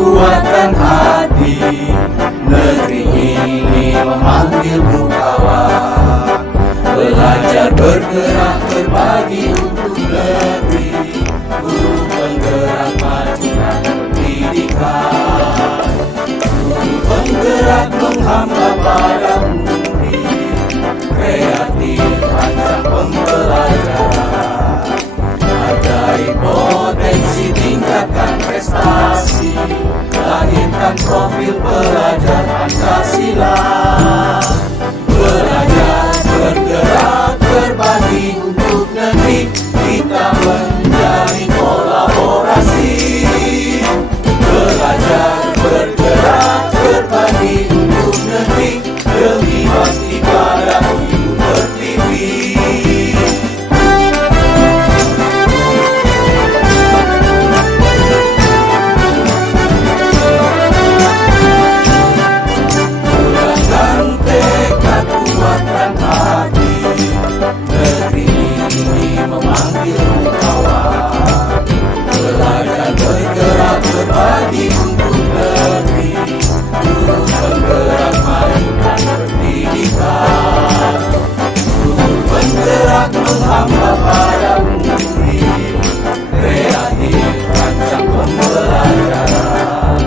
Kuatkan hati, negeri ini memanggilmu kawan. Belajar bergerak berbagi untuk negeri, guru penggerak majukan pendidikan. Guru penggerak menghamba pada murid, kreatif rancang pembelajaran. Hargai potensi, tingkatkan prestasi, lahirkan profil pelajar Pancasila. Belajar, bergerak, berbagi untuk negeri, kita menjalin kolaborasi. Belajar, bergerak, berbagi untuk negeri, demi bakti pada Ibu Pertiwi. Berbagi untuk negeri, guru penggerak majukan pendidikan. Guru penggerak menghamba pada murid, kreatif rancang pembelajaran.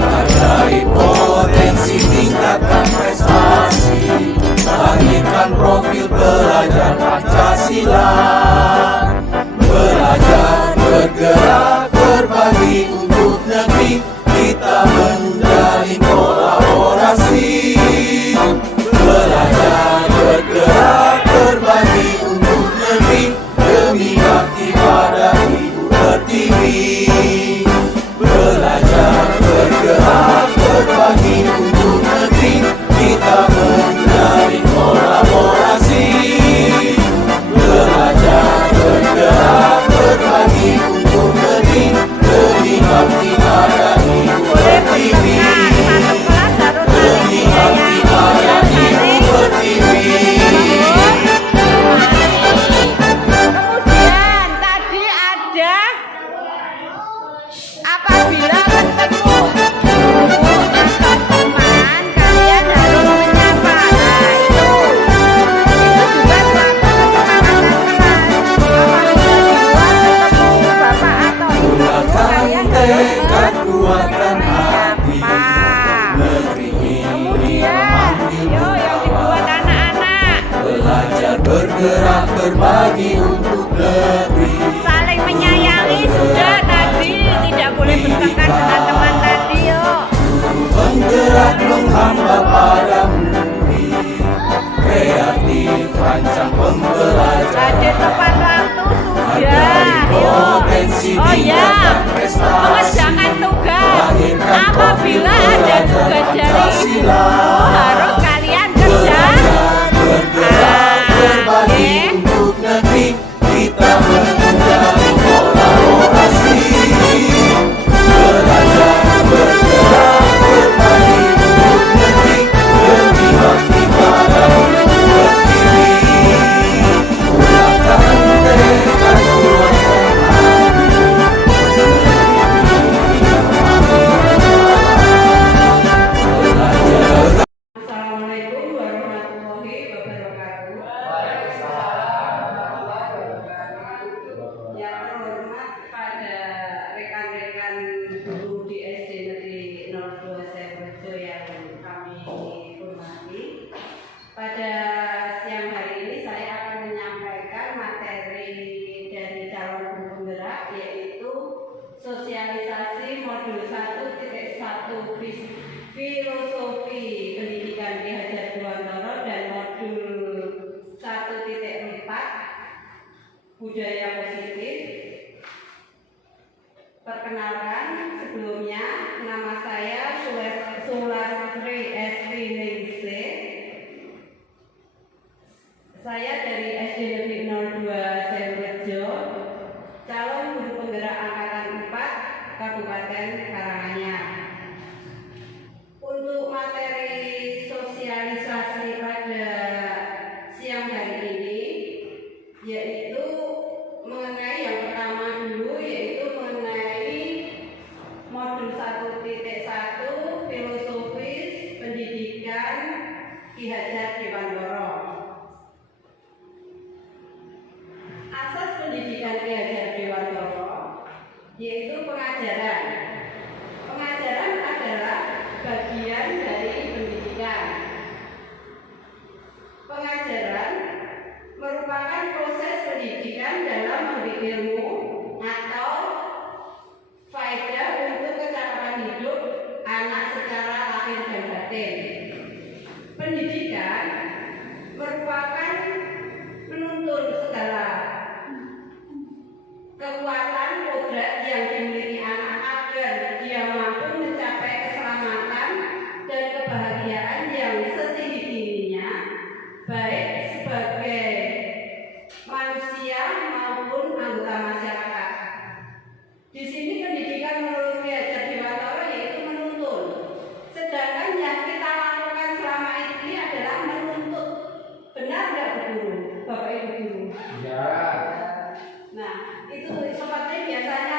Hargai potensi, tingkatkan prestasi, lahirkan profil pelajar Pancasila. Belajar, bergerak, berbagi untuk negeri, kita menjalin kolaborasi. Belajar, bergerak, berbagi untuk negeri, demi bakti pada Ibu Pertiwi. Belajar, bergerak, berbagi untuk negeri, kita menjalin kolaborasi. Belajar, bergerak, berbagi untuk negeri, demi bakti pada Ibu Pertiwi. Demi bakti pada Ibu Pertiwi. Kemudian tadi ada apabila bertemu guru atau teman, kalian harus menyapa. Nah, itu juga suatu kesepakatan kelas. Apabila ketemu bapak atau ibu, kalian harus Kuatkan hati, negeri ini Kemudian, yang dibuat anak-anak belajar, bergerak, berbagi untuk negeri. saling menyayangi sudah tadi, tidak boleh bertengkar dengan teman tadi. Yuk, Penggerak menghamba pada murid, kreatif rancang pembelajaran. hadir tepat waktu Hargai sudah. potensi, Oh ya, tingkatkan prestasi, mengerjakan tugas. lahirkan Apabila profil ada pelajar tugas dari ibu, Pancasila. harus kalian kerja. Belajar, bergerak, berbagi Oke. untuk negeri, kita menjalin kolaborasi. Belajar, bergerak, berbagi untuk negeri, demi bakti pada Ibu Pertiwi. Gunakan tekad, kuatkan hati, belajar. Assalamualaikum warahmatullahi wabarakatuh. Yang terhormat pada rekan-rekan guru di SD Negeri 02 Serejo yang kami hormati. Pada siang hari ini saya akan menyampaikan materi dari calon guru penggerak, yaitu sosialisasi modul 1.1 filosofi pendidikan Ki Hajar Dewantara dan modul 1.4 budaya positif. Perkenalkan, sebelumnya nama saya Sulastri Estri Ningsih. Saya dari SD Negeri 02 Serejo, calon guru penggerak angkatan 4 Kabupaten Kabupaten Karanganyar. Untuk materi sosialisasi pada siang hari ini yaitu mengenai yang pertama dulu, yaitu mengenai modul 1.1 filosofis pendidikan Ki Hajar Dewantara. Asas pendidikan Ki Hajar Dewantara yaitu pengajaran. Pengajaran adalah bagian dari pendidikan. Pengajaran merupakan proses pendidikan dalam memberi ilmu atau faedah untuk kecakapan hidup anak secara lahir dan batin. Pendidikan merupakan menuntun segala kekuatan kodrat yang dimiliki anak agar dia mampu mencapai keselamatan dan kebahagiaan yang setinggi-tingginya, baik sebagai manusia maupun anggota masyarakat. Di sini pendidikan menurut Ki Hajar Dewantara yaitu menuntun. Sedangkan yang kita lakukan selama ini adalah menuntut. Benar nggak Bu Guru? Bapak Ibu Guru? Ya. Nah, itu seperti biasanya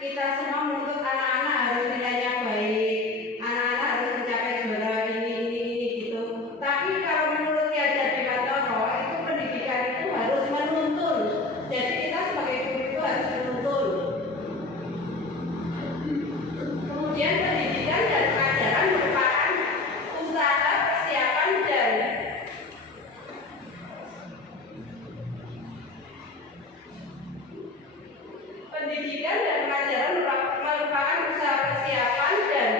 kita semua menuntut anak-anak harus nilainya baik, anak-anak harus mencapai juara ini gitu. Tapi kalau menurut Ki Hajar Dewantara itu pendidikan itu harus menuntun. Jadi kita sebagai guru itu harus menuntun. Kemudian pendidikan dan pengajaran merupakan usaha persiapan dan pendidikan dan pengajaran merupakan usaha persiapan dan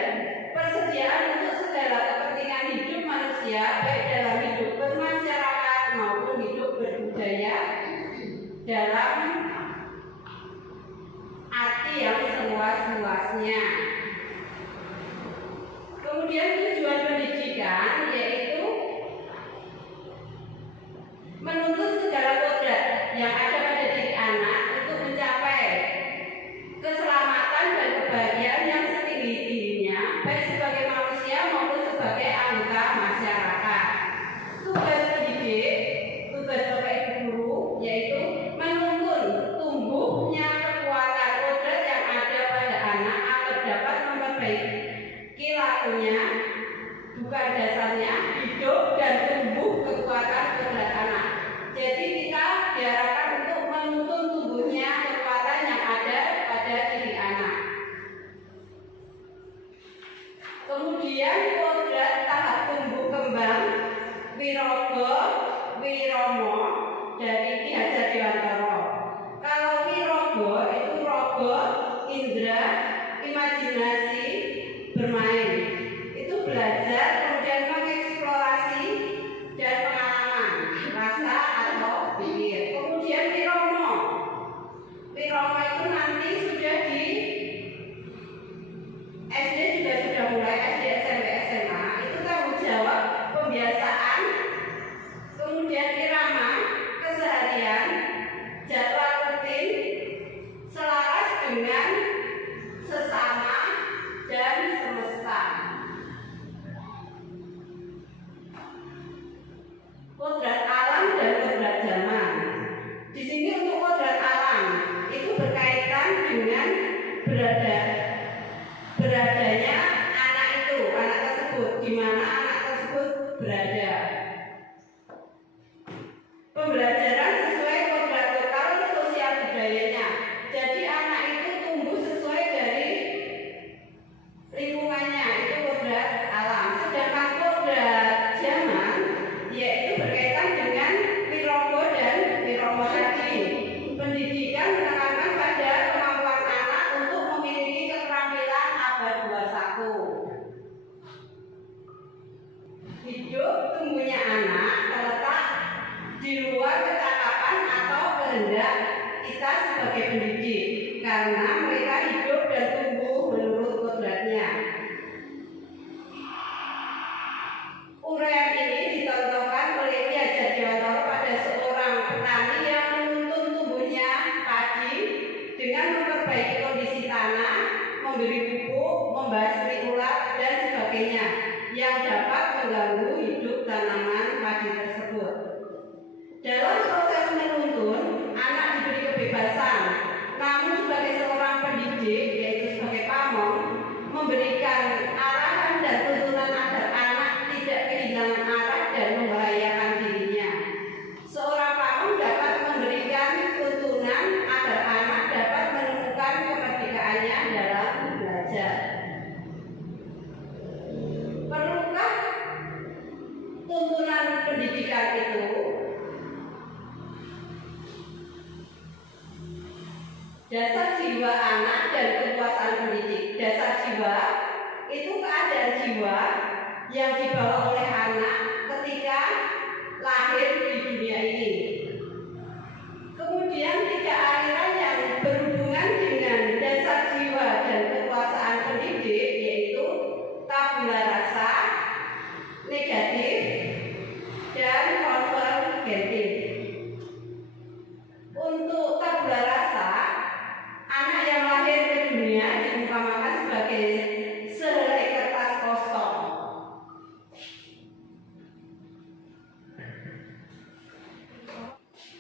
persediaan untuk segala kepentingan hidup manusia, baik dalam hidup bermasyarakat maupun hidup berbudaya dalam arti yang seluas-luasnya. Kemudian tujuan pendidikan yaitu menuntut segala kodrat yang ada pada diri anak untuk mencapai keselamatan dan kebahagiaan yang setinggi-tingginya, baik sebagai manusia maupun sebagai anggota masyarakat. Tugas pendidik, tugas Bapak Ibu Guru yaitu menuntun tumbuhnya kekuatan kodrat yang ada pada anak agar dapat memperbaiki lakunya, bukan dasarnya, hidup dan tumbuh kekuatan kodrat anak. Jadi kita diharapkan untuk menuntun tumbuhnya kekuatan yang ada pada diri anak. Kemudian kodrat tahap tumbuh kembang Wirogo Wiromo dari Ki Hajar Dewantara. Kalau Wirogo itu rogo, indra, imajinasi, bermain. Itu belajar, kemudian mengeksplorasi dan pengalaman, rasa atau pikir. Kemudian Wiromo. Wiromo itu nanti sudah di SD juga sudah mulai, SD, SMP, SMA. Itu tanggung jawab pembiasaan. Kemudian irama, keseharian, jadwal rutin, selaras dengan sesama dan semesta. Kodrat alam dan kodrat zaman. Di sini untuk kodrat alam itu berkaitan dengan beradanya anak itu, anak tersebut, di mana anak tersebut berada. Pembelajaran sesuai kodrat lokal sosial budayanya. Jadi anak itu tumbuh sesuai dari lingkungannya, itu kodrat alam. Sedangkan kodrat zaman yaitu berkaitan dengan Wirogo dan Wiromo tadi. Pendidikan menekankan pada kemampuan anak untuk memiliki keterampilan abad 21. Hidup tumbuhnya anak terletak di luar kecakapan atau kehendak kita sebagai pendidik, karena mereka hidup dan tumbuh menurut kodratnya. Uraian ini dicontohkan oleh Ki Hajar Dewantara pada seorang petani yang menuntun tumbuhnya padi dengan memperbaiki kondisi tanah, memberi pupuk, membasmi ulat, dan sebagainya yang dapat mengganggu hidup tanaman padi tersebut. Dalam proses menuntun, anak diberi kebebasan, namun sebagai seorang pendidik, yaitu sebagai pamong, memberikan arahan dan tuntunan agar anak tidak kehilangan arah dan membahayakan dirinya. Seorang pamong dapat memberikan tuntunan agar anak dapat menemukan kemerdekaannya dalam belajar. Perlukah tuntunan pendidikan itu? Dasar jiwa anak dan kekuasaan pendidik. Dasar jiwa itu keadaan jiwa yang dibawa oleh anak ketika lahir di dunia ini. Kemudian tiga aliran yang berhubungan dengan dasar jiwa dan kekuasaan pendidik, yaitu tabula rasa, negatif, dan konvergentif. Untuk tabula rasa, anak yang lahir ke dunia diumpamakan sebagai sehelai kertas kosong.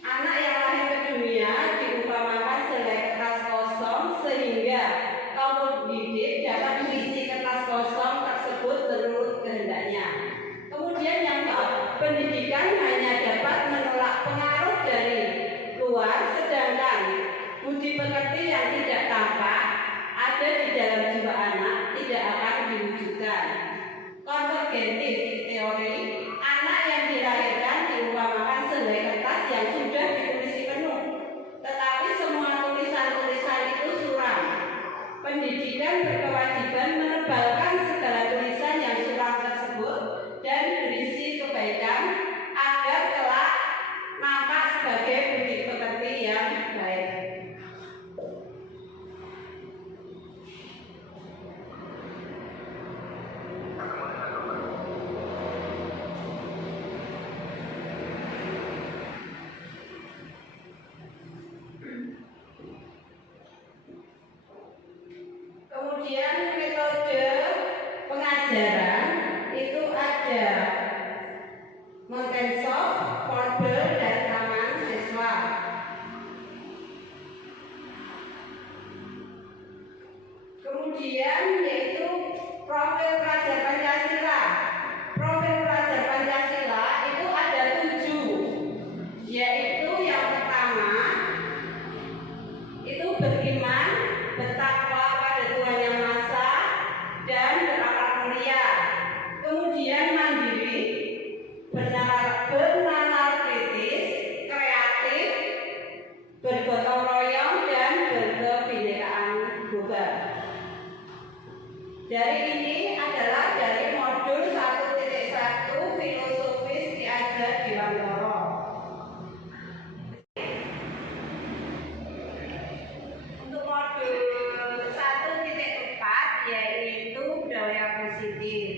Anak yang lahir ke dunia diumpamakan sehelai kertas kosong sehingga kaum pendidik dapat mengisi kertas kosong tersebut menurut kehendaknya. Kemudian yang keempat, pendidikan hanya dapat menolak pengaruh dari luar, sedangkan budi pekerti yang tidak tampak ada di dalam jiwa anak tidak akan diwujudkan. Konvergentif teori, anak yang dilahirkan diumpamakan sehelai kertas yang sudah ditulisi penuh, tetapi semua tulisan-tulisan itu suram. Pendidikan berkewajiban menebalkan segala tulisan yang suram tersebut dan berisi kebaikan agar kelak nampak sebagai budi pekerti yang baik. Kemudian metode pengajaran itu ada Montessori, Froebel, dan Taman Siswa. Kemudian yaitu profil pelajar Pancasila. Profil pelajar Pancasila itu ada 7, yaitu yang pertama itu beriman, bertakwa pada Tuhan Yang Maha Esa, dan berakhlak mulia. Kemudian mandiri, bernalar kritis, kreatif, bergotong royong, dan berkebinekaan global. Dari ini adalah dari modul 1.1 filosofis diajar di Wantoro. Untuk modul 1.4 yaitu budaya positif.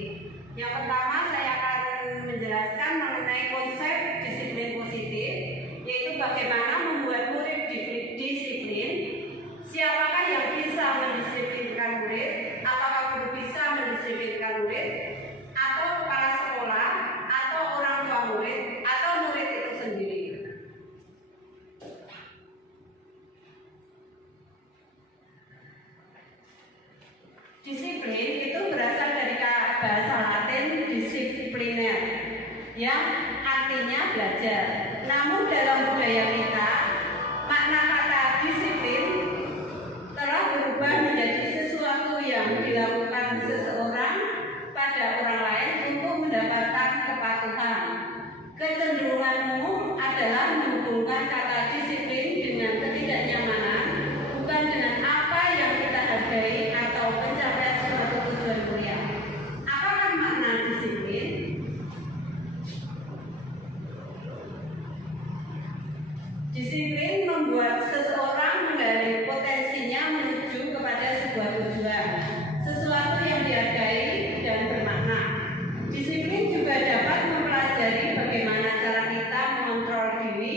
Yang pertama saya akan menjelaskan mengenai konsep disiplin positif, yaitu bagaimana membuat murid disiplin, siapakah yang bisa mendisiplinkan murid, apakah guru bisa mendisiplinkan murid, atau kepala sekolah, atau orang tua murid, atau murid itu sendiri. Disiplin itu berasal dari bahasa Latin discipliner, yang artinya belajar. Namun dalam budaya kita, makna kata disiplin telah berubah menjadi sesuatu yang dilakukan seseorang pada orang lain untuk mendapatkan kepatuhan. Kecenderungan umum adalah menghubungkan kata disiplin dengan ketidaknyamanan, bukan dengan apa yang kita hargai atau pencapaian suatu tujuan mulia. Apakah makna disiplin? Disiplin membuat seseorang menggali potensinya menuju kepada sebuah tujuan, sesuatu yang dihargai dan bermakna. Disiplin juga dapat mempelajari bagaimana cara kita mengontrol diri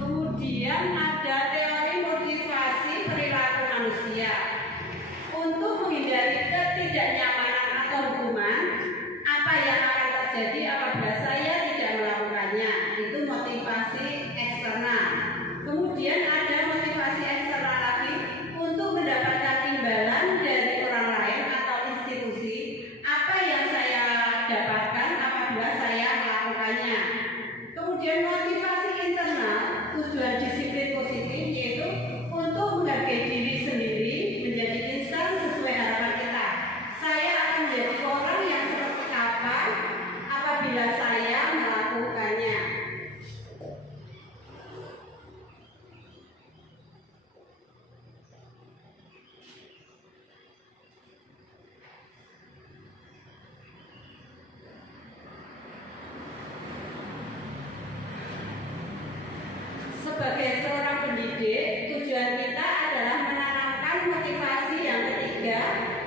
Kemudian ada teori motivasi perilaku manusia. Untuk menghindari ketidaknyamanan atau hukuman, apa yang akan terjadi apabila saya tidak melakukannya? Itu motivasi eksternal. Kemudian ada motivasi eksternal lagi untuk mendapatkan imbalan dari orang lain atau institusi. Apa yang saya dapatkan apabila saya melakukannya? Kemudian motivasi internal, tujuan disiplin positif yaitu untuk menghargai diri sendiri, menjadi insan sesuai harapan kita. Saya akan menjadi orang yang seperti apa apabila saya melakukannya. Sebagai seorang pendidik, tujuan kita adalah menanamkan motivasi yang ketiga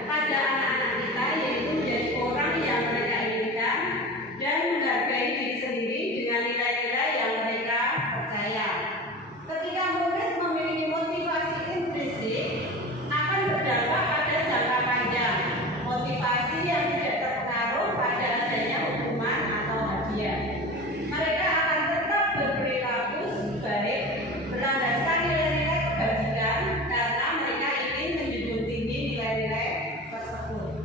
pada anak-anak kita, yaitu menjadi orang yang mereka inginkan dan menghargai diri sendiri dengan nilai-nilai yang mereka percaya. Ketika murid memiliki motivasi intrinsik, akan berdampak pada jangka panjang. Motivasi yang tidak terpengaruh pada adanya hukuman atau hadiah. Mereka akan tetap berperilaku baik, berlandaskan nilai-nilai kebajikan karena mereka ingin menjunjung tinggi nilai-nilai tersebut.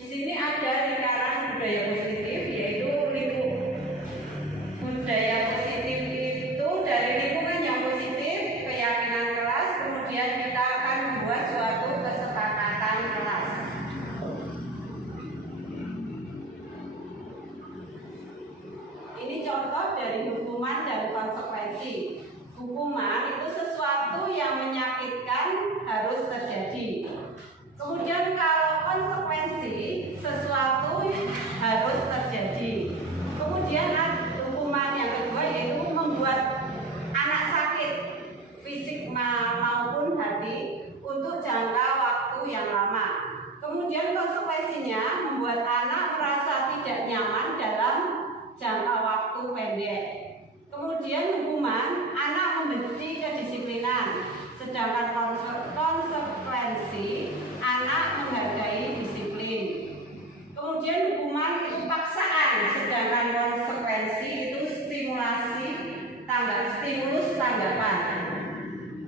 Di sini ada lingkaran budaya positif, yaitu lingkup budaya positif itu dari lingkungan yang positif, keyakinan kelas, kemudian kita akan membuat suatu kesepakatan kelas. Ini contoh dari hukuman dan konsekuensi. Hukuman itu sesuatu yang menyakitkan harus terjadi. Kemudian kalau konsekuensi, sesuatu harus terjadi. Kemudian hukuman yang kedua yaitu membuat anak sakit fisik maupun hati untuk jangka waktu yang lama. Kemudian konsekuensinya membuat anak merasa tidak nyaman dalam jangka waktu pendek. Kemudian hukuman, anak membenci kedisiplinan, sedangkan konsekuensi, anak menghargai disiplin. Kemudian hukuman itu paksaan, sedangkan konsekuensi itu stimulus tanggapan.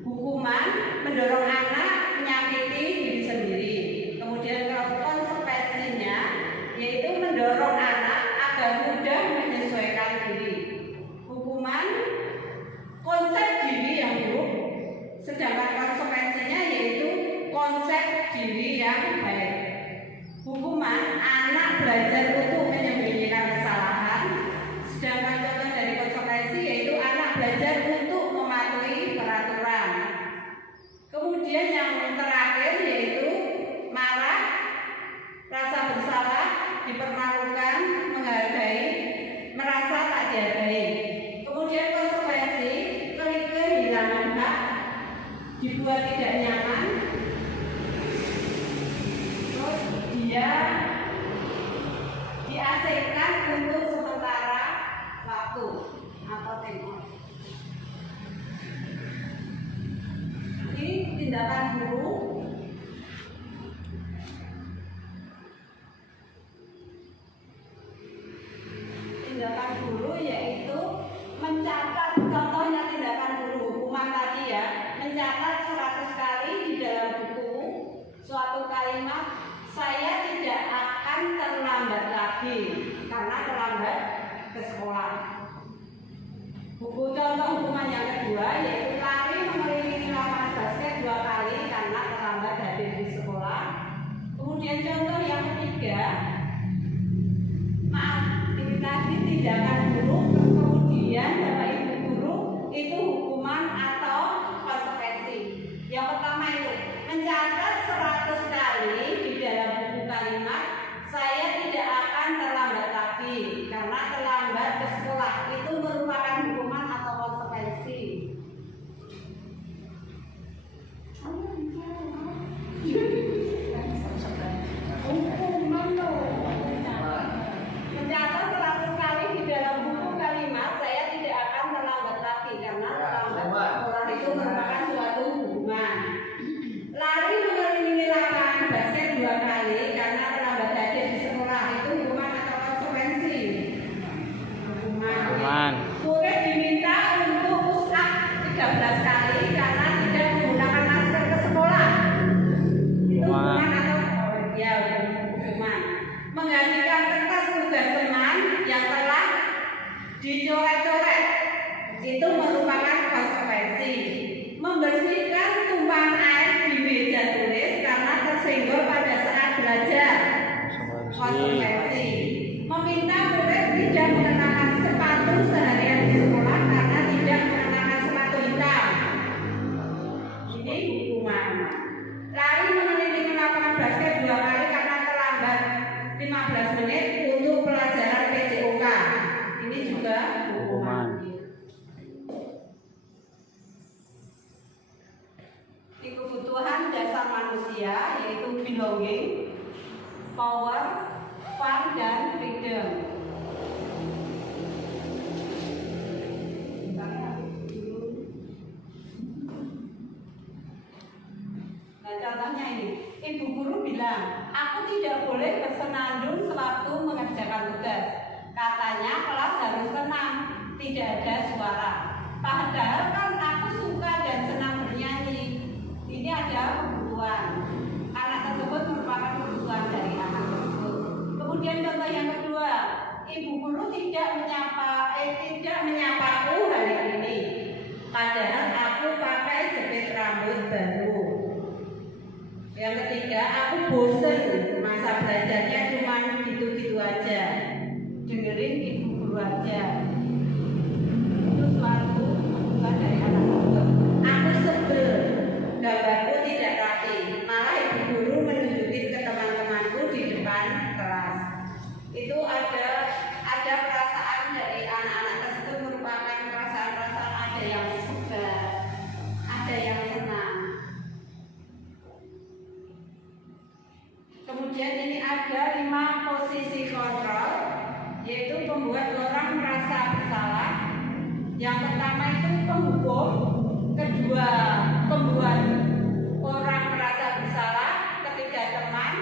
Hukuman mendorong anak menyakiti diri sendiri. Kemudian kalau konsekuensinya yaitu mendorong anak agar mudah menyesuaikan diri. Hukuman konsep diri yang buruk, sedangkan konsekuensinya yaitu konsep diri yang baik. Hukuman anak belajar untuk menyembunyikan kesalahan, sedangkan contoh dari konsekuensi yaitu anak belajar untuk mematuhi peraturan. Kemudian yang terakhir yaitu marah, rasa bersalah, dipermalukan, menghargai, merasa tak dihargai. Kemudian konsekuensi, kehilangan hak, dibuat tidak nyaman, terus dia diasingkan untuk sementara waktu atau tempoh. Ini tindakan guru. Tindakan guru yaitu mencatat, contohnya tindakan guru hukuman tadi ya, mencatat 100 kali di dalam buku suatu kalimat, saya tidak akan terlambat lagi karena terlambat ke sekolah. Buku contoh hukuman yang kedua yaitu lari mengelilingi lapangan basket 2 kali karena terlambat hadir di sekolah. Kemudian contoh yang ketiga, ini tadi tindakan guru, kemudian Bapak Ibu guru itu hukuman atau konsekuensi. Yang pertama itu mencatat 100 kali di dalam buku kalimat, saya tidak akan terlambat lagi karena terlambat ke sekolah. Itu merupakan hukuman atau konsekuensi. dicoret-coret, itu merupakan konsekuensi. Membersihkan tumpahan air di meja tulis karena tersenggol pada saat belajar, konsekuensi. Meminta murid tidak mengenakan sepatu seharian di sekolah karena tidak mengenakan sepatu hitam, ini hukuman. Lari mengelilingi lapangan basket 2 kali karena terlambat 15 menit untuk pelajaran PJOK, ini juga hukuman. Di kebutuhan dasar manusia yaitu belonging, power, fun, dan freedom. Nah, contohnya ini, ibu guru bilang, aku tidak boleh bersenandung sewaktu mengerjakan tugas. Katanya kelas harus tenang, tidak ada suara. Padahal kan aku suka dan senang bernyanyi. Ini ada kebutuhan. Anak tersebut merupakan kebutuhan dari anak tersebut. Kemudian contoh yang kedua, ibu guru tidak menyapaku hari ini. Padahal aku pakai jepit rambut baru. Yang ketiga, aku bosen, masa belajarnya cuma gitu-gitu aja, dengerin ibu guru aja. Itu suatu kebutuhan dari anak tersebut. Aku sebel, gambarku tidak rapi, malah ibu guru menunjukin ke teman-temanku di depan kelas. Itu ada perasaan dari anak-anak tersebut merupakan perasaan-perasaan ada yang sebel, ada yang senang. Kemudian ini ada 5 posisi kontrol, yaitu membuat orang merasa bersalah. Yang pertama itu penghukum, kedua membuat orang merasa bersalah, ketiga teman,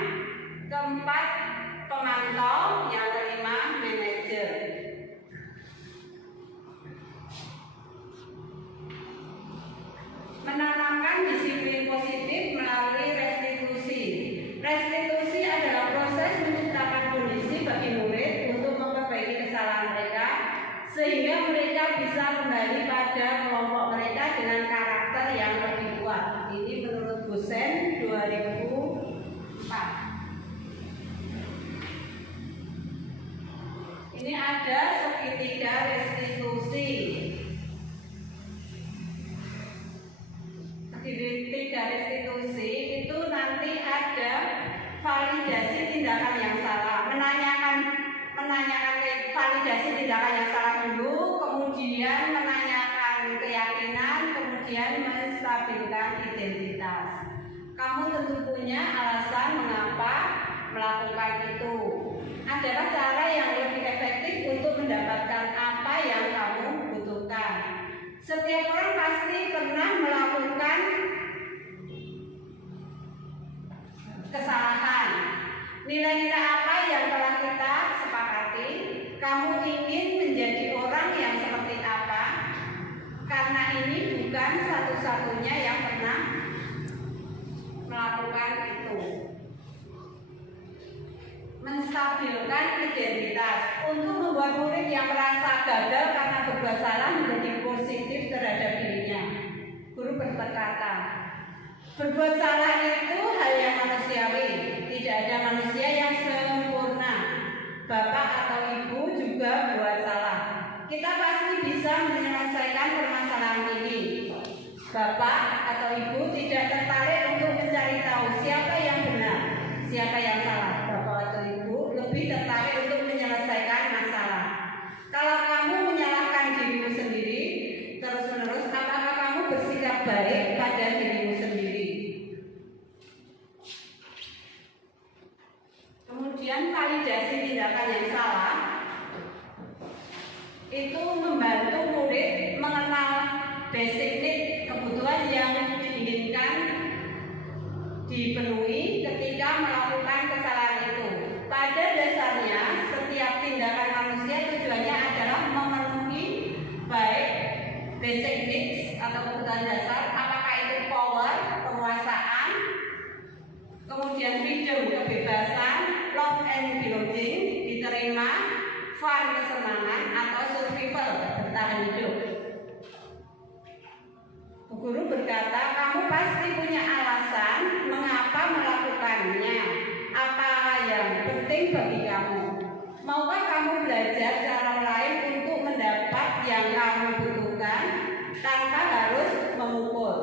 keempat pemantau, yang kelima manajer. Menanamkan disiplin positif melalui restitusi. Restitusi adalah proses menciptakan kondisi bagi murid untuk memperbaiki kesalahan mereka sehingga mereka bisa kembali pada kelompok mereka dengan karakter yang lebih kuat. Ini menurut Gusen 2004. Ini ada segitiga restitusi. Segitiga restitusi itu nanti ada validasi tindakan yang salah, menanyakan validasi tindakan yang salah dulu, kemudian menanyakan keyakinan, kemudian menstabilkan identitas. Kamu tentu punya alasan mengapa melakukan itu. Adalah cara yang lebih efektif untuk mendapatkan apa yang kamu butuhkan. Setiap orang pasti pernah melakukan kesalahan. Nilai-nilai apa yang telah kita sepakati? Kamu ingin menjadi orang yang seperti apa? Karena ini bukan satu-satunya yang pernah melakukan itu. Menstabilkan identitas untuk membuat murid yang merasa gagal karena berbuat salah menjadi positif terhadap dirinya. Guru berkata, berbuat salah itu hal yang manusiawi, tidak ada manusia yang sempurna. Bapak atau ibu juga buat salah. Kita pasti bisa menyelesaikan permasalahan ini. Bapak atau ibu tidak tertarik untuk mencari tahu siapa yang benar, siapa yang salah. Bapak atau ibu lebih tertarik untuk menyelesaikan masalah. Kalau kamu menyalahkan dirimu sendiri terus-menerus, apakah kamu bersikap baik pada dirimu sendiri? Kemudian validasi tindakan yang salah itu membantu murid mengenal basic need, kebutuhan yang diinginkan dipenuhi ketika melakukan kesalahan itu. Pada dasarnya setiap tindakan manusia tujuannya adalah memenuhi baik basic needs atau kebutuhan dasar, apakah itu power, penguasaan, kemudian freedom, kebebasan, love and belonging, diterima, fun kesenangan, atau survival bertahan hidup. Bu Guru berkata, kamu pasti punya alasan mengapa melakukannya. Apa yang penting bagi kamu? Maukah kamu belajar cara lain untuk mendapat yang kamu butuhkan tanpa harus memukul?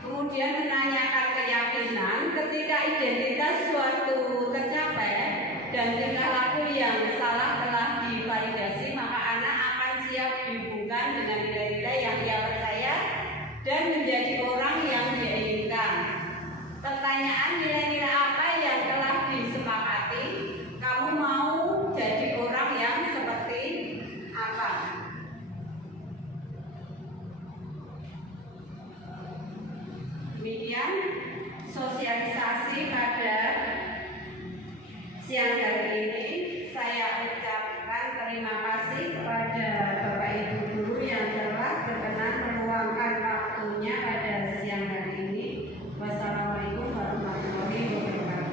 Kemudian menanyakan keyakinan ketika identitas suatu tercapai dan tingkah laku yang salah telah divalidasi, maka anak akan siap dihubungkan dengan nilai-nilai yang ia percaya dan menjadi orang yang dia inginkan. Pertanyaan, nilai-nilai apa yang telah disepakati? Kamu mau jadi orang yang seperti apa? Demikian sosialisasi pada siang hari ini. Saya ucapkan terima kasih kepada Bapak Ibu Guru yang telah berkenan meluangkan waktunya pada siang hari ini. Wassalamualaikum warahmatullahi wabarakatuh.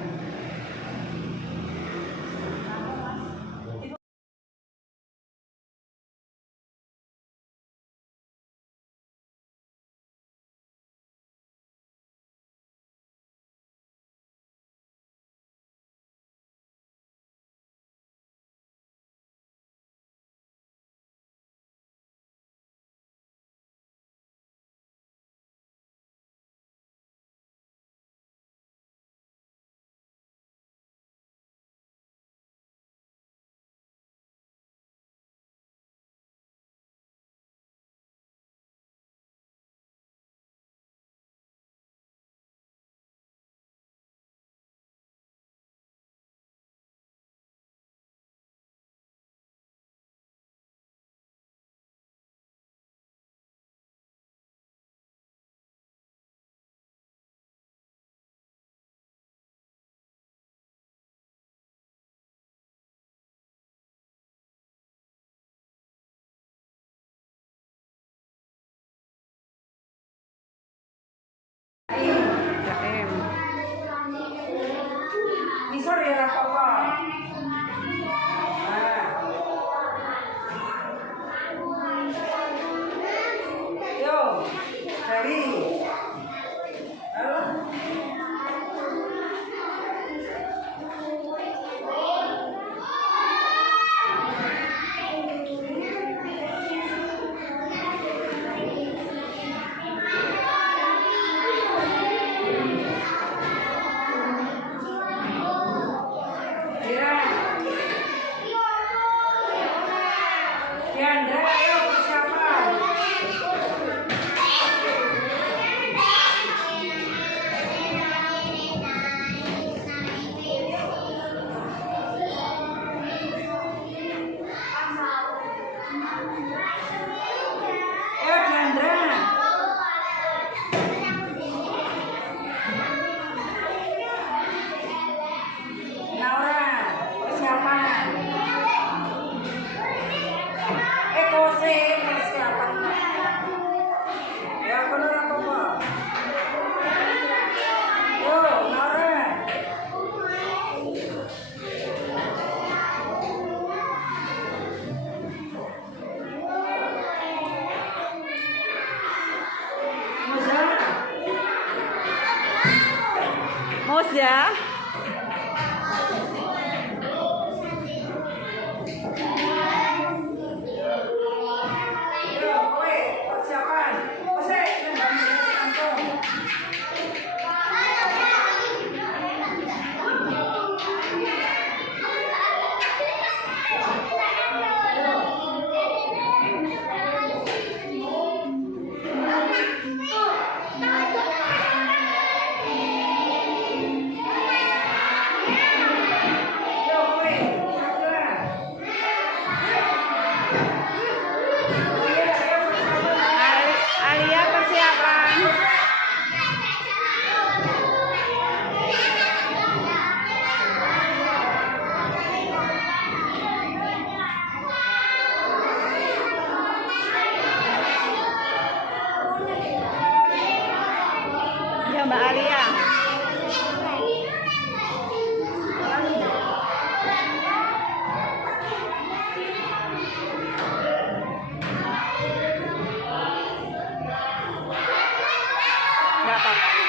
Isor ya apa-apa. Yo, dari. Halo. Diandra, ayo persiapan. Ayo Diandra. Naura, persiapan. Kose persiapan. Ya benar apa? Yo, Naura. Moza. Alia persiapan. Ya Mbak Alia. Nggak apa-apa.